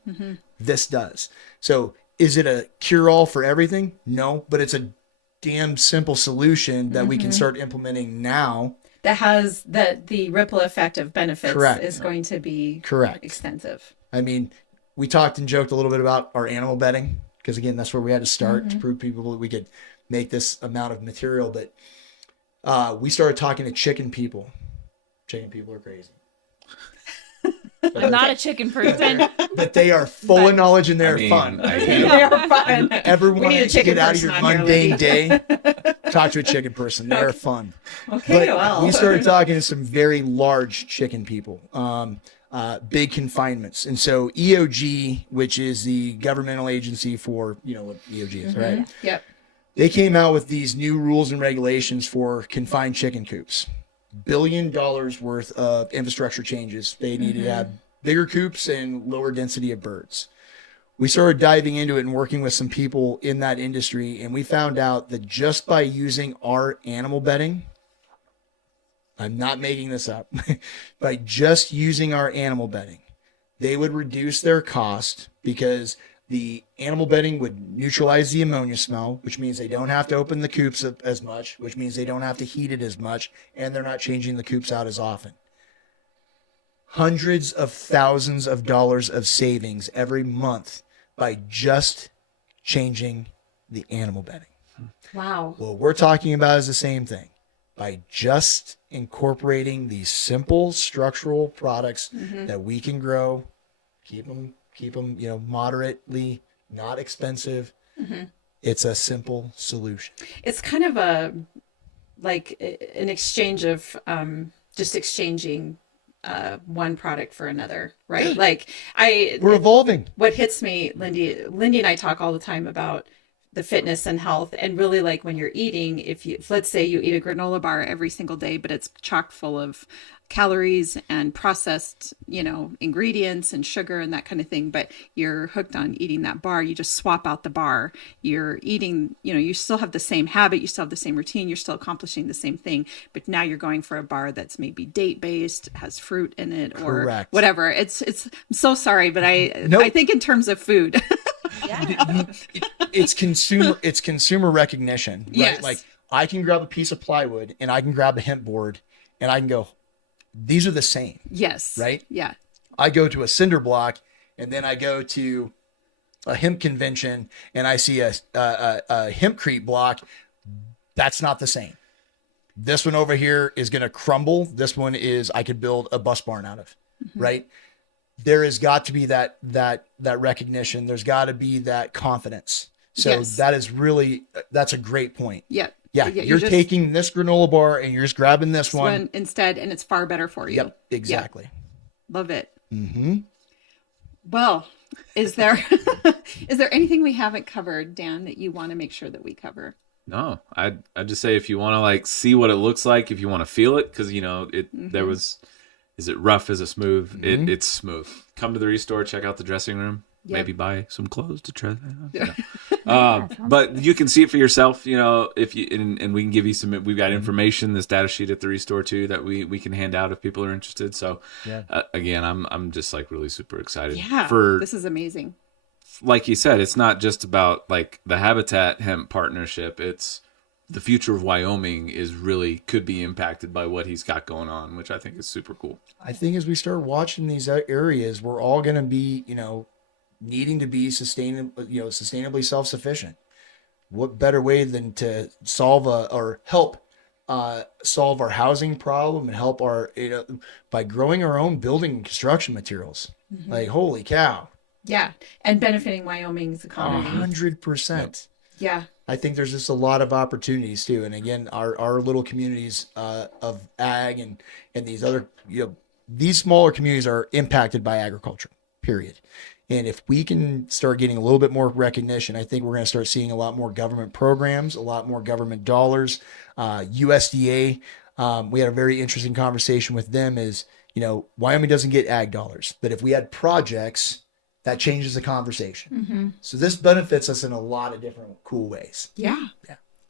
This does. So, is it a cure-all for everything? No, but it's a damn simple solution that we can start implementing now. That has the ripple effect of benefits is going to be extensive. I mean, we talked and joked a little bit about our animal bedding, because again, that's where we had to start to prove people that we could make this amount of material. But we started talking to chicken people. Chicken people are crazy. I'm not a chicken person. But they are full of knowledge and they're fun. They are fun. Everyone needs to get out of your mundane day. Talk to a chicken person. They're fun. Okay, we started talking to some very large chicken people. Big confinements. And so EOG, which is the governmental agency for, what EOG is, right? Yep. They came out with these new rules and regulations for confined chicken coops. $1 billion worth of infrastructure changes. They needed to have bigger coops and lower density of birds. We started diving into it and working with some people in that industry, and we found out that just by using our animal bedding, I'm not making this up, by just using our animal bedding, they would reduce their cost, because the animal bedding would neutralize the ammonia smell, which means they don't have to open the coops as much, which means they don't have to heat it as much, and they're not changing the coops out as often. Hundreds of thousands of dollars of savings every month by just changing the animal bedding. Wow. What we're talking about is the same thing. By just incorporating these simple structural products that we can grow, keep them, moderately, not expensive. It's a simple solution. It's kind of an exchange of just exchanging one product for another, right? We're evolving. What hits me, Lindy and I talk all the time about the fitness and health. And really, like when you're eating, if let's say you eat a granola bar every single day, but it's chock full of calories and processed, ingredients and sugar and that kind of thing, but you're hooked on eating that bar, you just swap out the bar. You're eating, you still have the same habit, you still have the same routine, you're still accomplishing the same thing, but now you're going for a bar that's maybe date based, has fruit in it, or Correct. whatever. I'm so sorry, but Nope. I think in terms of food. It's consumer recognition, right? Yes. Like I can grab a piece of plywood and I can grab a hemp board and I can go, these are the same. Yes. Right? Yeah. I go to a cinder block and then I go to a hemp convention and I see a hempcrete block. That's not the same. This one over here is going to crumble. This one is, I could build a bus barn out of, right? There has got to be that recognition. There's got to be that confidence. So Yes. that's a great point. Yeah. Yeah. You're just taking this granola bar and you're just grabbing this this one. instead, and it's far better for you. Yep. Exactly. Love it. Mm-hmm. Well, is there anything we haven't covered, Dan, that you want to make sure that we cover? No, I'd just say if you want to like see what it looks like, if you want to feel it, because there was, is it rough? Is it smooth? It's smooth. Come to the Restore, check out the dressing room, maybe buy some clothes to try that out. But you can see it for yourself, if you and we can give you some. We've got information, this data sheet at the Restore too that we can hand out if people are interested. So again, I'm just like really super excited. Yeah, this is amazing. Like you said, it's not just about like the Habitat Hemp partnership. It's the future of Wyoming could be impacted by what he's got going on, which I think is super cool. I think as we start watching these areas, we're all going to be, needing to be sustainably self-sufficient. What better way than to help solve our housing problem and help by growing our own building and construction materials. Like, holy cow. Yeah. And benefiting Wyoming's economy. 100%. Yeah. I think there's just a lot of opportunities too. And again, our little communities of ag and these other, these smaller communities are impacted by agriculture, period. And if we can start getting a little bit more recognition, I think we're going to start seeing a lot more government programs, a lot more government dollars. USDA, we had a very interesting conversation with them is, Wyoming doesn't get ag dollars, but if we had projects, that changes the conversation. So this benefits us in a lot of different cool ways. Yeah,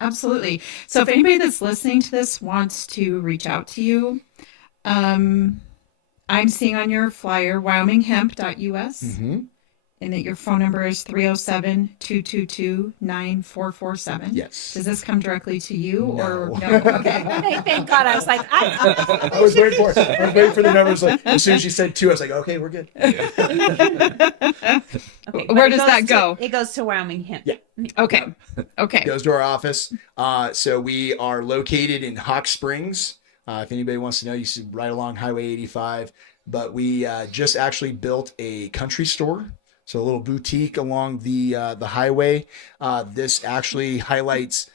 absolutely. So if anybody that's listening to this wants to reach out to you, I'm seeing on your flyer, wyominghemp.us, and that your phone number is 307-222-9447. Yes. Does this come directly to you or no? Okay, thank God. I was like, I was waiting for it. I was waiting for the numbers. Like, as soon as she said two, I was like, okay, we're good. okay, Where does that go? It goes to Wyoming Hemp. Yeah. Okay. It goes to our office. So we are located in Hawk Springs. If anybody wants to know, you see right along Highway 85. But we just actually built a country store. So a little boutique along the highway. This actually highlights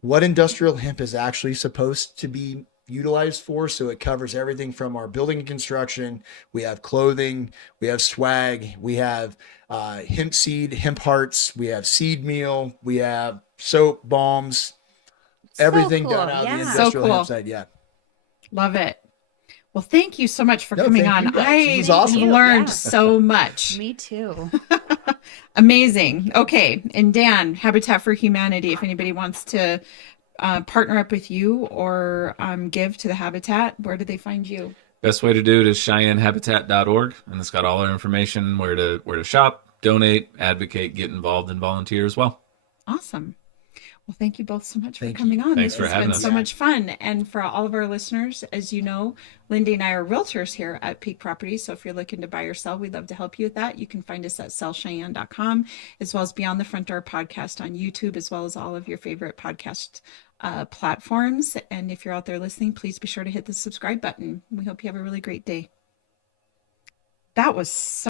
what industrial hemp is actually supposed to be utilized for. So it covers everything from our building and construction. We have clothing, we have swag, we have hemp seed, hemp hearts, we have seed meal, we have soap, balms, everything cool. done out of the Yeah. industrial So cool. hemp side. Yeah. Love it. Well, thank you so much for coming thank on. you guys. This was awesome. Learned Yeah. so much. Me too. Amazing. Okay. And Dan, Habitat for Humanity, if anybody wants to partner up with you or give to the Habitat, where do they find you? Best way to do it is CheyenneHabitat.org, and it's got all our information, where to shop, donate, advocate, get involved, and volunteer as well. Awesome. Well, thank you both so much Thank for coming on. Thanks This for has having been us. so much fun. And for all of our listeners, as you know, Lindy and I are realtors here at Peak Properties. So if you're looking to buy or sell, we'd love to help you with that. You can find us at sellcheyenne.com, as well as Beyond the Front Door podcast on YouTube, as well as all of your favorite podcast platforms. And if you're out there listening, please be sure to hit the subscribe button. We hope you have a really great day. That was so